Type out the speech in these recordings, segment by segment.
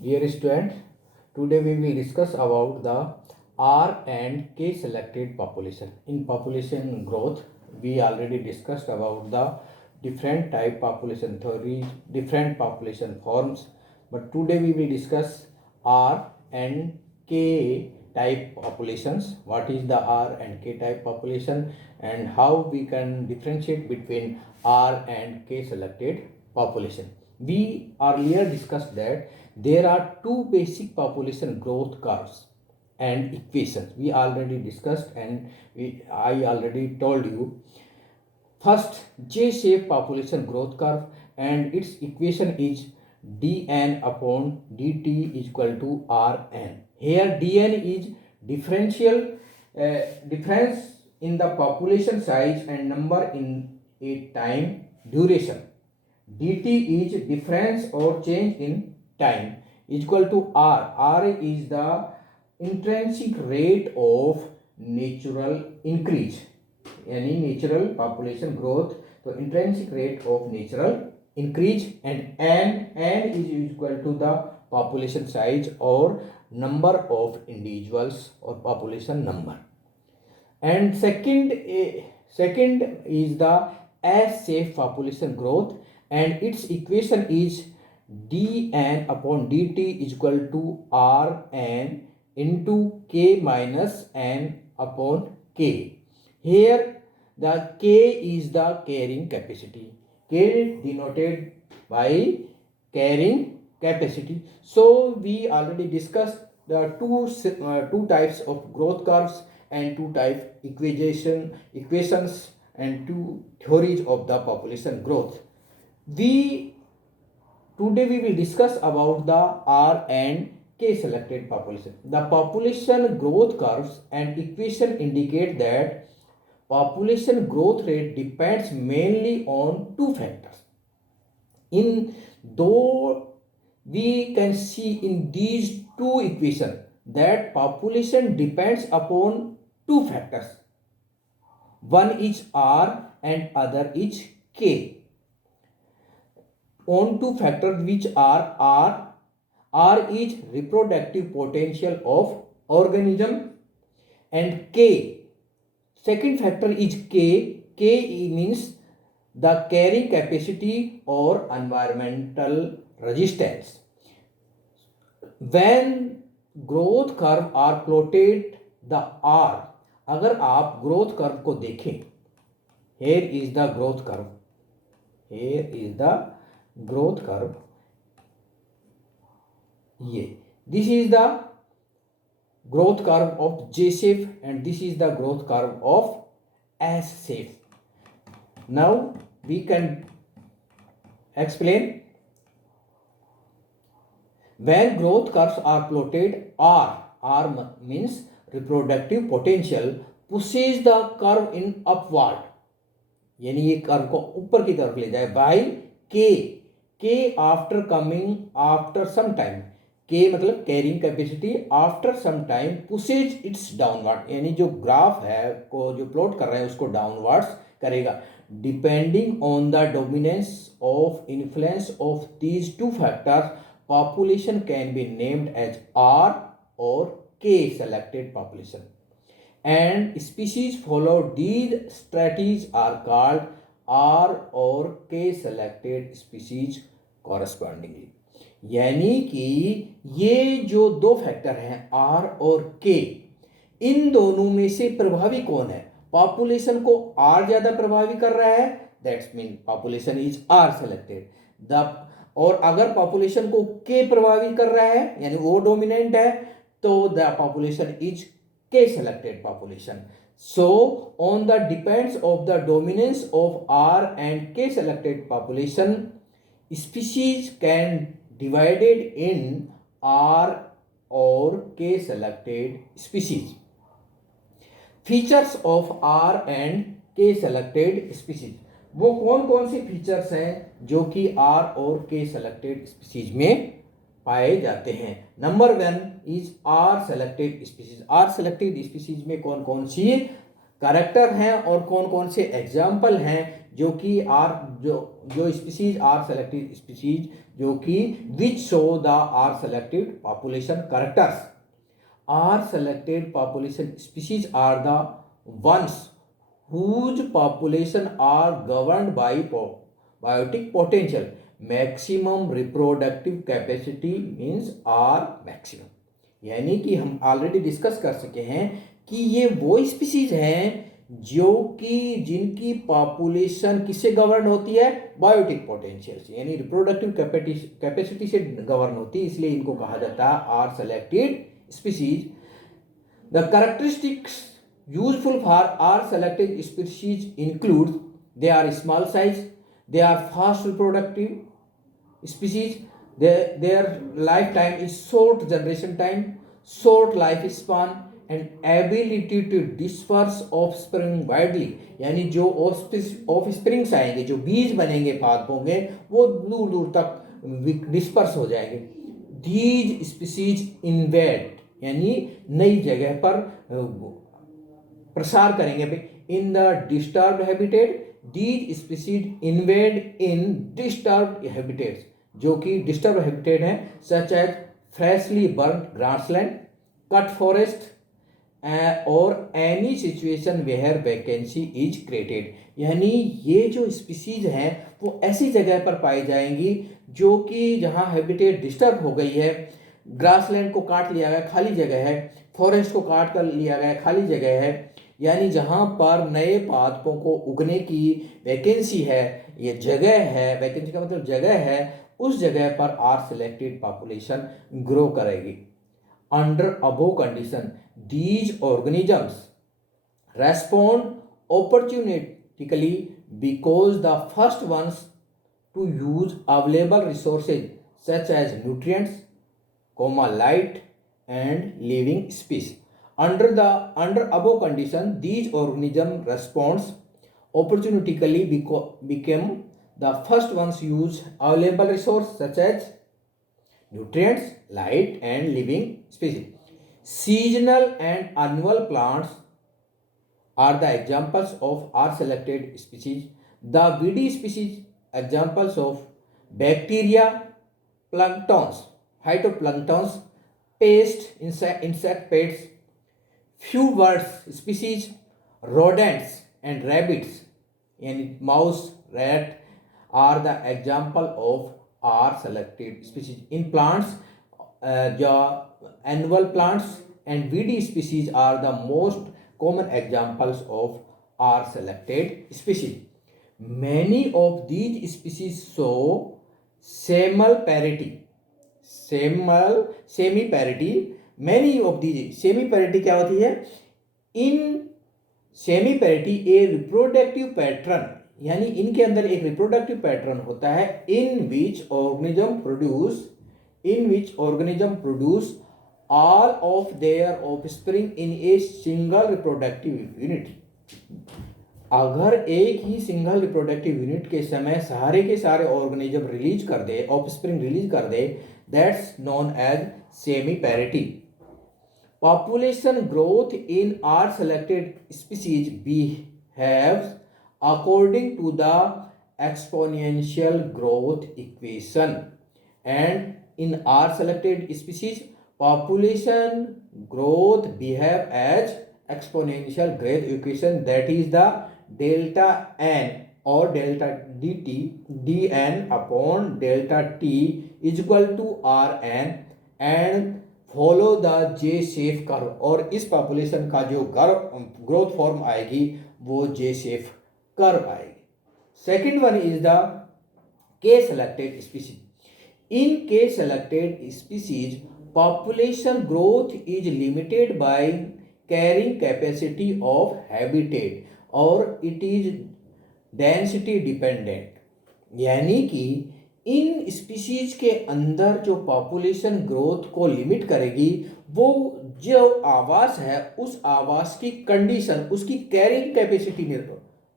Dear student, today we will discuss about the R and K selected population. In population growth, we already discussed about the different type population theories, different population forms. But today we will discuss R and K type populations. What is the R and K type population and how we can differentiate between R and K selected population. We earlier discussed that there are two basic population growth curves and equations. We already discussed and I already told you. First, J-shaped population growth curve and its equation is dn upon dt is equal to Rn. Here dn is difference in the population size and number in a time duration. dt is difference or change in time is equal to R. R is the intrinsic rate of natural increase, यानी natural population growth, तो intrinsic rate of natural increase, and N is equal to the population size और number of individuals और population number. And second is the S-shaped population growth and its equation is dn upon dt is equal to Rn into k minus n upon k. Here the k is the carrying capacity. K denoted by carrying capacity. So we already discussed the two types of growth curves and two type equations and two theories of the population growth. Today we will discuss about the R and K selected population. The population growth curves and equation indicate that population growth rate depends mainly on two factors. In though we can see in these two equations that population depends upon two factors. One is R and other is K. On two factors which are R is reproductive potential of organism, and K, second factor is K. K means the carrying capacity or environmental resistance. When growth curve are plotted, the R, अगर आप growth curve को देखें, here is the growth curve, here is the growth curve, ये this is the growth curve of J shape and this is the growth curve of S shape. Now we can explain. When growth curves are plotted, R means reproductive potential pushes the curve in upward, यानी ये curve को ऊपर की तरफ ले जाए, by K after coming after some time. K मतलब carrying capacity, after some time pushes its downward, यानी जो ग्राफ है को जो प्लॉट कर रहे हैं उसको डाउनवर्ड्स करेगा. Depending on the dominance of influence of these two factors, population can be named as R or K selected population, and species follow these strategies are called R or K selected species correspondingly. यानी कि ये जो दो factor हैं R और K, इन दोनों में से प्रभावी कौन है? पॉपुलेशन को R ज्यादा प्रभावी कर रहा है, that's mean population is R selected. और अगर पॉपुलेशन को K प्रभावी कर रहा है यानी वो डोमिनेंट है, तो the population is K selected population. So on the depends of the dominance of R and K selected population, species can divided in R or K selected species. Features of R and K selected species, वो कौन कौन सी features हैं जो कि R और K selected species में पाए जाते हैं. Number 1 is R selected species. R selected species में कौन कौन सी करेक्टर हैं और कौन कौन से एग्जाम्पल हैं जो कि आर जो स्पीसीज आर सेलेक्टेड स्पीसीज जो कि which show the R selected population characters. R selected population species are the ones whose population are governed by biotic potential, maximum reproductive capacity means R maximum। यानी कि हम already discuss कर सके हैं कि ये वो स्पीसीज हैं जो कि जिनकी पॉपुलेशन किससे गवर्न होती है, बायोटिक पोटेंशियल से, यानी रिप्रोडक्टिव कैपेसिटी से गवर्न होती है, इसलिए इनको कहा जाता है R selected species. The characteristics useful for R selected species include they are small size, they are fast reproductive species, their lifetime is short generation time, short lifespan and ability to disperse offspring widely, यानी जो offsprings आएंगे, जो बीज बनेंगे पादपों के, वो दूर दूर तक डिस्पर्स हो जाएंगे। दीज स्पीसीज इन्वेड यानी नई जगह पर प्रसार करेंगे in the disturbed habitat. These species invade in disturbed habitats, जो कि डिस्टर्ब हैबिटेट हैं, such as freshly burn grassland, cut forest और any situation where vacancy is created. यानी ये जो स्पीसीज हैं वो ऐसी जगह पर पाई जाएंगी जो कि जहाँ हैबिटेट डिस्टर्ब हो गई है, ग्रासलैंड को काट लिया गया, खाली जगह है, फॉरेस्ट को काट कर लिया गया, खाली जगह है, यानी जहाँ पर नए पादपों को उगने की वैकेंसी है, ये जगह है, वैकेंसी का मतलब जगह है, उस जगह पर आर सेलेक्टेड पॉपुलेशन ग्रो करेगी। Under above condition these organisms respond opportunistically because the first ones to use available resources such as nutrients, light and living space. Under above condition, these organism responds opportunistically become the first ones use available resource such as nutrients, light and living species. Seasonal and annual plants are the examples of R selected species. The weedy species examples of bacteria, planktons, phytoplanktons, pests, insect pests, few birds species, rodents and rabbits, and mouse, rat are the example of R selected species. In plants, the annual plants and weedy species are the most common examples of R selected species. Many of these species show semi-parity. Many of these semi-parity क्या होती है? In semi-parity a reproductive pattern, यानी इनके अंदर एक reproductive pattern होता है in which organism produce all of their offspring in a single reproductive unit. अगर एक ही सिंगल रिप्रोडक्टिव यूनिट के समय सारे के सारे ऑर्गेनिज्म रिलीज कर दे, ऑफस्प्रिंग रिलीज कर दे, that's known as semelparity. Population growth in r selected species behaves according to the exponential growth equation, and in r selected species population growth behave as exponential growth equation, that is the delta n or delta dt dn upon delta t is equal to rn and follow the J shape curve। और इस population का जो growth form आएगी वो J shape curve आएगी। Second one is the K selected species। In K selected species population growth is limited by carrying capacity of habitat और it is density dependent, यानी कि इन स्पीसीज के अंदर जो पॉपुलेशन ग्रोथ को लिमिट करेगी वो जो आवास है उस आवास की कंडीशन, उसकी कैरिंग कैपेसिटी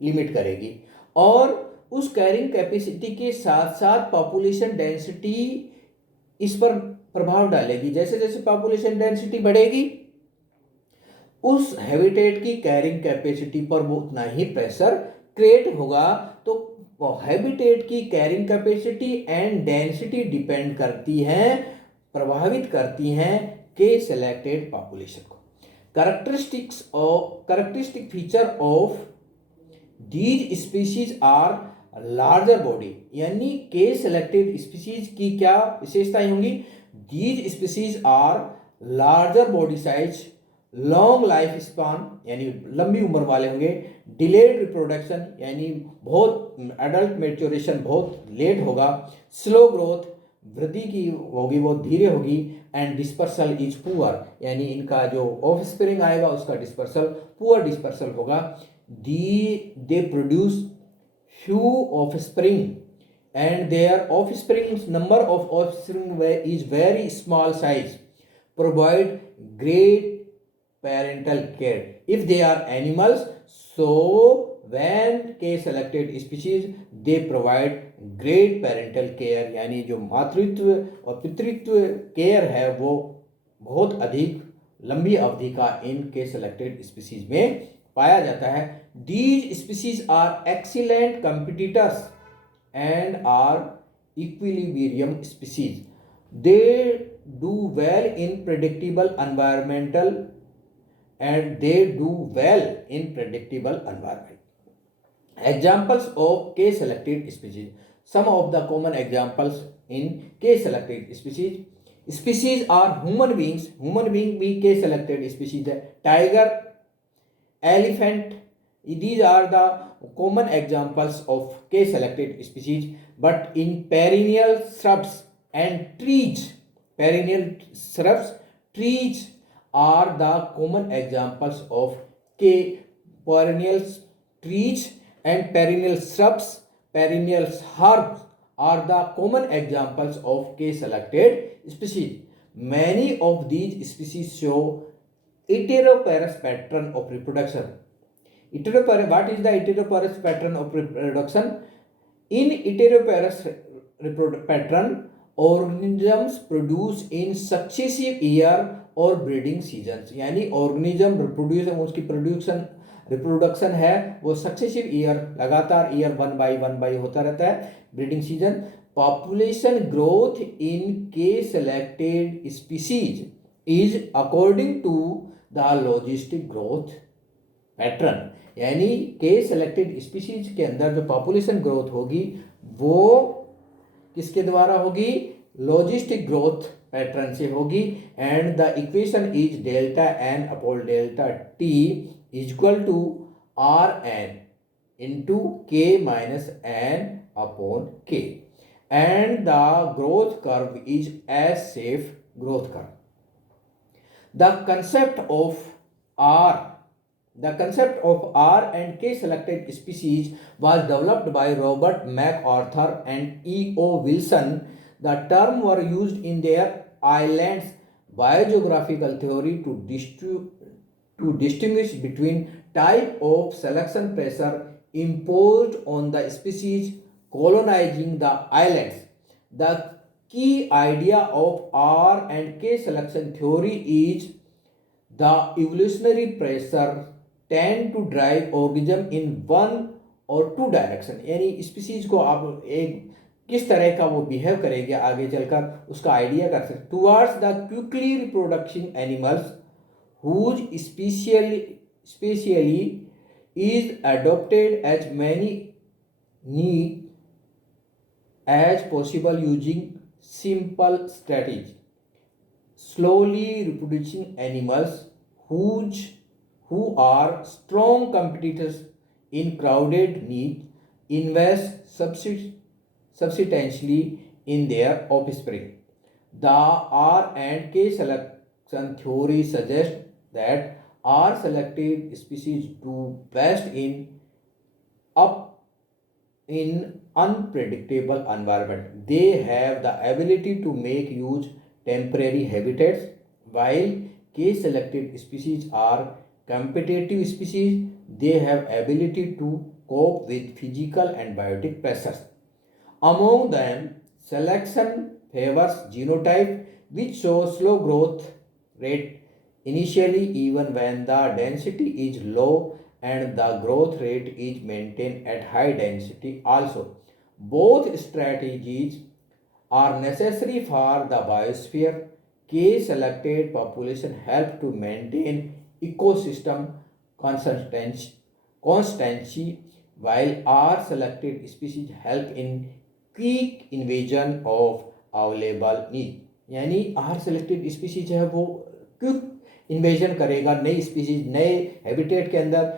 लिमिट करेगी, और उस कैरिंग कैपेसिटी के साथ साथ पॉपुलेशन डेंसिटी इस पर प्रभाव डालेगी। जैसे जैसे पॉपुलेशन डेंसिटी बढ़ेगी उस हैबिटेट की कैरिंग कैपेसिटी पर वो उतना ही प्रेशर क्रिएट होगा। तो हैबिटेट की carrying capacity and density depend करती हैं, प्रभावित करती हैं के सेलेक्टेड पॉपुलेशन को। Characteristic feature of these species are larger body, यानी के सेलेक्टेड स्पीशीज की क्या विशेषताएं होंगी? These species are larger body size, long life span यानी लंबी उम्र वाले होंगे, डिलेड रिप्रोडक्शन यानी बहुत एडल्ट मेच्योरेशन बहुत लेट होगा, स्लो ग्रोथ वृद्धि की होगी वो धीरे होगी, एंड डिस्पर्सल इज पुअर यानी इनका जो ऑफ स्प्रिंग आएगा उसका डिस्पर्सल पुअर डिस्पर्सल होगा। they produce few offspring and their offspring number of offspring is very small size, provide great parental care if they are animals. So when K selected species they provide great parental care, यानी जो मातृत्व और पितृत्व care है वो बहुत अधिक लंबी अवधि का इन के सेलेक्टेड स्पीसीज में पाया जाता है। These species are excellent competitors and are equilibrium species. They do well in predictable environmental and they do well in predictable environment. Examples of K selected species. Some of the common examples in K selected species. Species are human beings. Human being भी K selected species है. Tiger, elephant, these are the common examples of K selected species. But in perennial shrubs and trees, perennial shrubs, trees are the common examples of K. Perennial trees and perennial shrubs, perennial herbs are the common examples of K selected species. Many of these species show heteroparous pattern of reproduction. What is the heteroparous pattern of reproduction? In heteroparous pattern, organisms produce in successive year और breeding seasons, यानी organism reproduce उसकी reproduction है वो successive year लगातार year 1 by 1 होता रहता है breeding season. Population growth in K selected species is according to the logistic growth pattern, यानी के सेलेक्टेड स्पीसीज के अंदर जो पॉपुलेशन ग्रोथ होगी वो किसके द्वारा होगी? लॉजिस्टिक ग्रोथ पैटर्न से होगी। And the equation is delta N upon delta T is equal to R N into K minus N upon K, and the growth curve is S shaped growth curve. The concept of R and K selected species was developed by Robert MacArthur and E.O. Wilson. The term were used in their islands biogeographical theory to distinguish between type of selection pressure imposed on the species colonizing the islands. The key idea of R and K selection theory is the evolutionary pressure tend to drive organism in one or two direction, यानी species को आप एक किस तरह का वो behave करेंगे आगे चलकर उसका आइडिया कर सकते। Towards the quickly reproduction animals whose specially is adopted as many need as possible using simple strategy. Slowly reproducing animals who are strong competitors in crowded niche invest substantially in their offspring. The R and K selection theory suggests that R selected species do best in unpredictable environment. They have the ability to make use temporary habitats, while K selected species are competitive species. They have ability to cope with physical and biotic pressures. Among them, selection favors genotype which show slow growth rate initially even when the density is low and the growth rate is maintained at high density also. Both strategies are necessary for the biosphere. K selected population help to maintain ecosystem constancy, while R selected species help in quick invasion of available need. यानी are selected species है वो quick invasion करेगा नई species नए habitat के अंदर,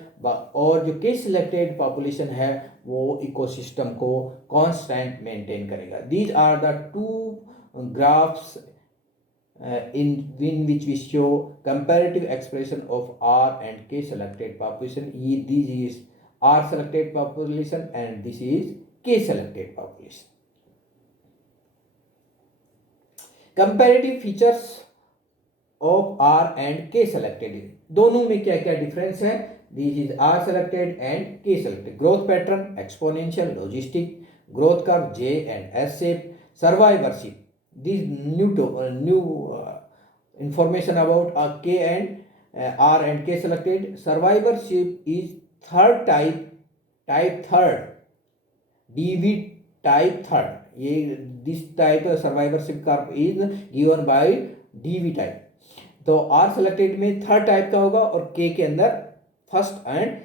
और जो के सिलेक्टेड पॉपुलेशन है वो इकोसिस्टम को कांस्टेंट मेंटेन करेगा। These are the two graphs in which we show comparative expression of R and K selected population. This is R selected population and this is K selected population. Comparative features of R and K selected, दोनों में क्या क्या difference है? This is R selected and K selected. Growth pattern exponential, logistic, growth curve J and S shape, survivorship. These new information about K and R and K selected. Survivorship is third type third, DV type third. This type of survivorship curve is given by DV type. तो R selected में third type का होगा और K के अंदर first and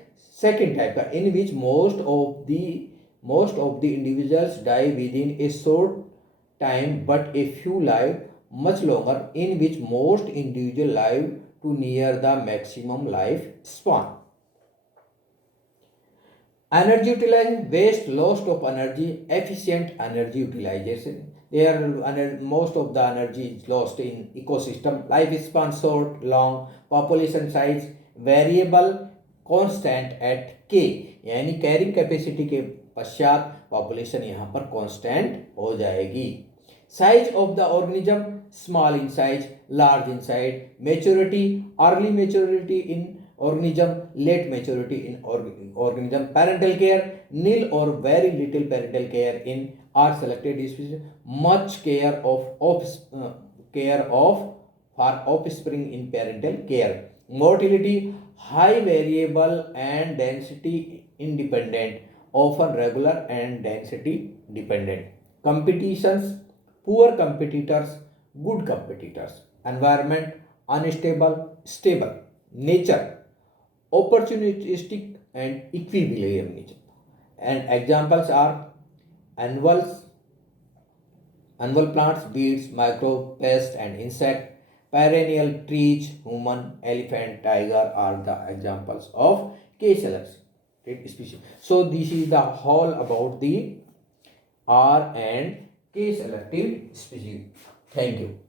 second type का, इन विच most of the individuals die within a short time but a few live much longer, in which most individuals live to near the maximum life span. Energy utilization, waste, loss of energy, efficient energy utilization. There most of the energy is lost in ecosystem. Life span short, long, population size variable, constant at K, यानी carrying capacity के पश्चात population यहाँ पर constant हो जाएगी। Size of the organism, small in size, large in size, maturity, early maturity in organism, late maturity in organism, parental care, nil or very little parental care in R selected species, much care for offspring in parental care, motility, high variable and density independent, often regular and density dependent, competitions, poor competitors, good competitors, environment, unstable, stable, nature, opportunistic and equilibrium nature. And examples are annual plants, weeds, microbe, pest and insect, perennial trees, human, elephant, tiger are the examples of K selected species. So this is the whole about the R and K selected species. Thank you.